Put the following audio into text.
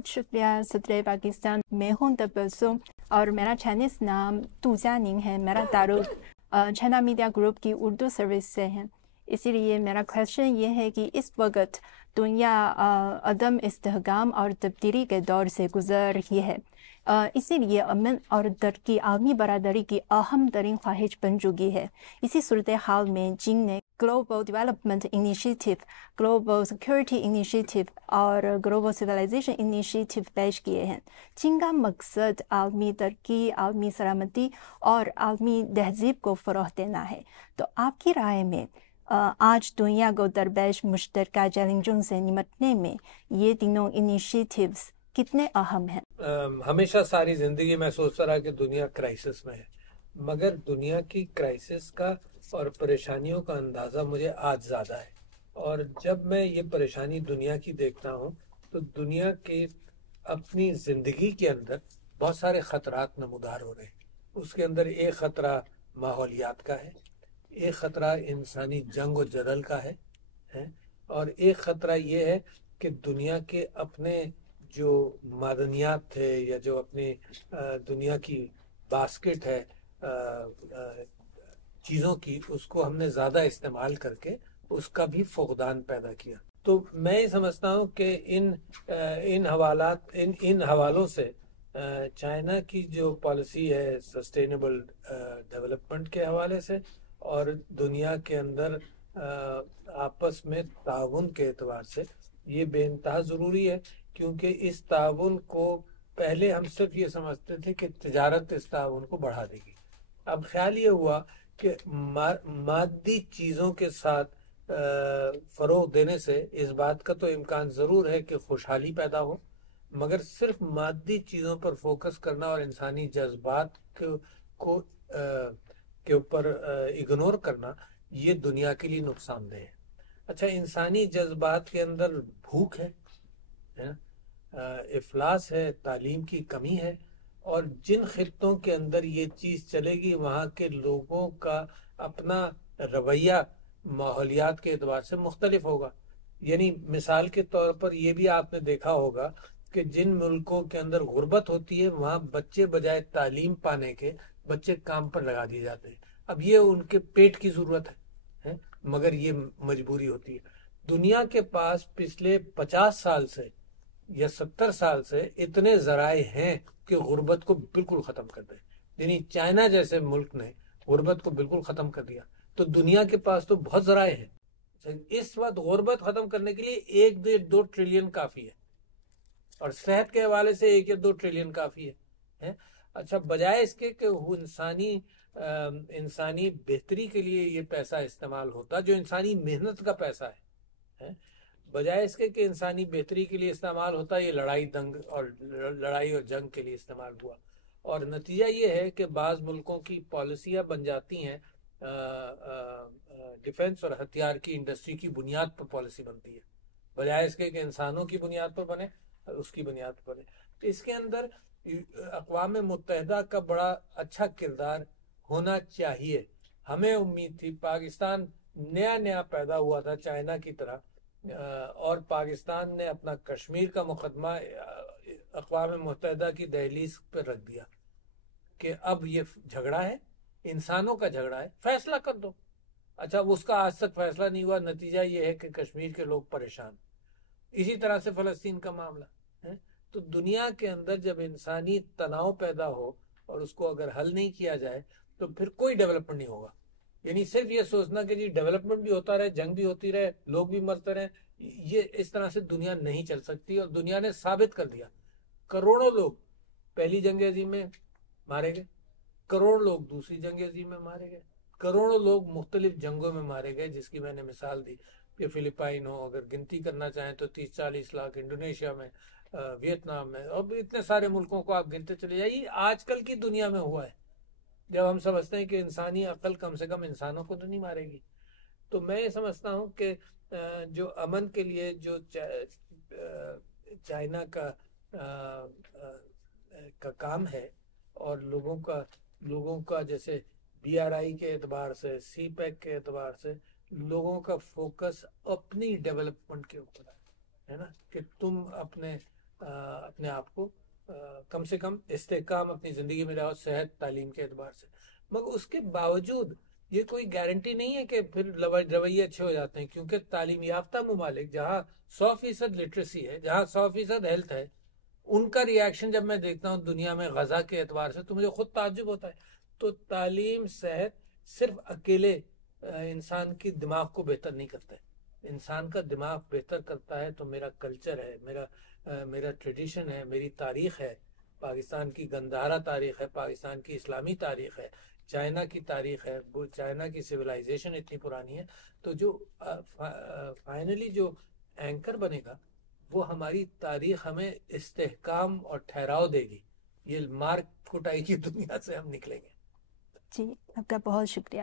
بہت شکریہ صدر پاکستان. میں ہوں تبسم اور میرا چینل نام توجا ننگ ہے. میرا تعارف چائنا میڈیا گروپ کی اردو سروس سے ہے. اسی لیے میرا کوشچن یہ ہے کہ اس وقت دنیا عدم استحکام اور تبدیلی کے دور سے گزر رہی ہے. اسی لیے امن اور ترقی عالمی برادری کی اہم ترین خواہش بن چکی ہے. اسی صورتحال میں چین نے global development initiative, global security initiative اور گلوبل سویلائزیشن انیشیٹو پیش کیے ہیں. چین کا مقصد عالمی ترقی، عالمی سلامتی اور عالمی تہذیب کو فروغ دینا ہے. تو آپ کی رائے میں آج دنیا کو درپیش مشترکہ چیلنجوں سے نمٹنے میں یہ تینوں انیشیٹیوز کتنے اہم ہیں؟ ہمیشہ ساری زندگی میں سوچتا رہا کہ دنیا کرائسس میں ہے، مگر دنیا کی کرائسس کا اور پریشانیوں کا اندازہ مجھے آج زیادہ ہے. اور جب میں یہ پریشانی دنیا کی دیکھتا ہوں تو دنیا کے اپنی زندگی کے اندر بہت سارے خطرات نمودار ہو رہے ہیں. اس کے اندر ایک خطرہ ماحولیات کا ہے، ایک خطرہ انسانی جنگ و جدل کا ہے، اور ایک خطرہ یہ ہے کہ دنیا کے اپنے جو معدنیات تھے یا جو اپنی دنیا کی باسکٹ ہے چیزوں کی، اس کو ہم نے زیادہ استعمال کر کے اس کا بھی فقدان پیدا کیا. تو میں یہ سمجھتا ہوں کہ ان حوالوں سے چائنا کی جو پالیسی ہے سسٹینیبل ڈیولپمنٹ کے حوالے سے اور دنیا کے اندر آپس میں تعاون کے اعتبار سے یہ بے انتہا ضروری ہے. کیونکہ اس تعاون کو پہلے ہم صرف یہ سمجھتے تھے کہ تجارت اس تعاون کو بڑھا دے گی. اب خیال یہ ہوا کہ مادی چیزوں کے ساتھ فروغ دینے سے اس بات کا تو امکان ضرور ہے کہ خوشحالی پیدا ہو، مگر صرف مادی چیزوں پر فوکس کرنا اور انسانی جذبات کو کے اوپر اگنور کرنا یہ دنیا کے لیے نقصان دہ ہے. اچھا، انسانی جذبات کے اندر بھوک ہے، افلاس ہے، تعلیم کی کمی ہے، اور جن خطوں کے اندر یہ چیز چلے گی وہاں کے لوگوں کا اپنا رویہ ماحولیات کے اعتبار سے مختلف ہوگا. یعنی مثال کے طور پر یہ بھی آپ نے دیکھا ہوگا کہ جن ملکوں کے اندر غربت ہوتی ہے وہاں بچے بجائے تعلیم پانے کے بچے کام پر لگا دیے جاتے ہیں. اب یہ ان کے پیٹ کی ضرورت ہے مگر یہ مجبوری ہوتی ہے. دنیا کے پاس پچھلے 50 سال سے یا 70 سال سے اتنے ذرائع ہیں کہ غربت کو بالکل ختم کر دیں. یعنی چائنا جیسے ملک نے غربت کو بالکل ختم کر دیا. تو دنیا کے پاس تو بہت ذرائع ہیں. اس وقت غربت ختم کرنے کے لیے 1-2 ٹریلین کافی ہے، اور صحت کے حوالے سے 1 یا 2 ٹریلین کافی ہے. اچھا، بجائے اس کے کہ وہ انسانی بہتری کے لیے یہ پیسہ استعمال ہوتا جو انسانی محنت کا پیسہ ہے، بجائے اس کے کہ انسانی بہتری کے لیے استعمال ہوتا یہ لڑائی اور جنگ کے لیے استعمال ہوا. اور نتیجہ یہ ہے کہ بعض ملکوں کی پالیسیاں بن جاتی ہیں ڈیفنس اور ہتھیار کی انڈسٹری کی بنیاد پر پالیسی بنتی ہے، بجائے اس کے کہ انسانوں کی بنیاد پر بنے، اس کی بنیاد پر بنے. اس کے اندر اقوام متحدہ کا بڑا اچھا کردار ہونا چاہیے. ہمیں امید تھی، پاکستان نیا پیدا ہوا تھا چائنا کی طرح، اور پاکستان نے اپنا کشمیر کا مقدمہ اقوام متحدہ کی دہلیز پر رکھ دیا کہ اب یہ جھگڑا ہے، انسانوں کا جھگڑا ہے، فیصلہ کر دو. اچھا، اس کا آج تک فیصلہ نہیں ہوا. نتیجہ یہ ہے کہ کشمیر کے لوگ پریشان. اسی طرح سے فلسطین کا معاملہ ہے. تو دنیا کے اندر جب انسانی تناؤ پیدا ہو اور اس کو اگر حل نہیں کیا جائے تو پھر کوئی ڈیولپمنٹ نہیں ہوگا. یعنی صرف یہ سوچنا کہ جی ڈیولپمنٹ بھی ہوتا رہے، جنگ بھی ہوتی رہے، لوگ بھی مرتے رہے، یہ اس طرح سے دنیا نہیں چل سکتی. اور دنیا نے ثابت کر دیا. کروڑوں لوگ پہلی جنگ عظیم میں مارے گئے، کروڑ لوگ دوسری جنگ عظیم میں مارے گئے، کروڑوں لوگ مختلف جنگوں میں مارے گئے، جس کی میں نے مثال دی کہ فلپائن ہو، اگر گنتی کرنا چاہیں تو 30-40 لاکھ، انڈونیشیا میں، ویتنام میں، اور اتنے سارے ملکوں کو آپ گنتے چلے جائیے. آج کل کی دنیا میں ہوا ہے جب ہم سمجھتے ہیں کہ انسانی عقل کم سے کم انسانوں کو تو نہیں مارے گی. تو میں یہ سمجھتا ہوں کہ جو امن کے لیے جو چائنا کا کام ہے، اور لوگوں کا جیسے BRI کے اعتبار سے، سی پیک کے اعتبار سے لوگوں کا فوکس اپنی ڈیولپمنٹ کے اوپر ہے نا، کہ تم اپنے اپنے آپ کو کم سے کم استحکام اپنی زندگی میں لاؤ، صحت تعلیم کے اعتبار سے. مگر اس کے باوجود یہ کوئی گارنٹی نہیں ہے کہ پھر رویے اچھے ہو جاتے ہیں، کیونکہ تعلیم یافتہ ممالک جہاں 100% لٹریسی ہے، جہاں 100% ہیلتھ ہے، ان کا ریاکشن جب میں دیکھتا ہوں دنیا میں غذا کے اعتبار سے تو مجھے خود تعجب ہوتا ہے. تو تعلیم صحت صرف اکیلے انسان کی دماغ کو بہتر نہیں کرتا ہے. انسان کا دماغ بہتر کرتا ہے تو میرا کلچر ہے، میرا ٹریڈیشن ہے، میری تاریخ ہے، پاکستان کی گندھارا تاریخ ہے، پاکستان کی اسلامی تاریخ ہے، چائنا کی تاریخ ہے، وہ چائنا کی سویلائزیشن اتنی پرانی ہے. تو جو فائنلی جو اینکر بنے گا وہ ہماری تاریخ ہمیں استحکام اور ٹھہراؤ دے گی. یہ مارک کٹائی کی دنیا سے ہم نکلیں گے. جی آپ کا بہت شکریہ.